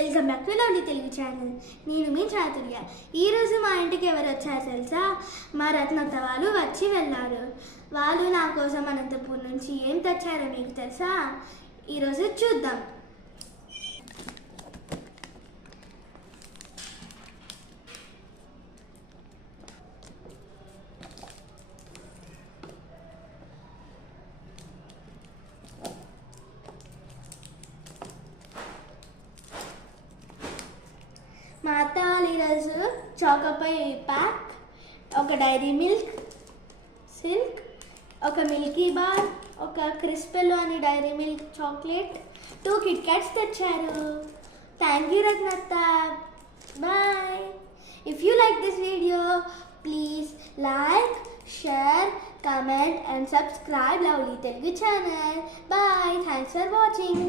Welcome back to lovely Telugu channel. నేను మీ చాతుర్య. ఈరోజు మా ఇంటికి ఎవరు వచ్చారు తెలుసా? మా రత్నత్త వాళ్ళు వచ్చి వెళ్ళారు. వాళ్ళు నా కోసం అనంతపూర్ నుంచి ఏం తెచ్చారో మీకు తెలుసా? ఈరోజు చూద్దాం. మా అత్త వాళ్ళు ఈరోజు చాకోపై ప్యాక్, ఒక డైరీ మిల్క్ సిల్క్, ఒక మిల్కీ బార్, ఒక క్రిస్పెల్లో అని Dairy Milk chocolate, 2 Kit Kats తెచ్చారు. థ్యాంక్ యూ రత్నత్త. Bye. If you like this video please like, share, comment and subscribe Lovely Telugu channel. Bye. Thanks for watching.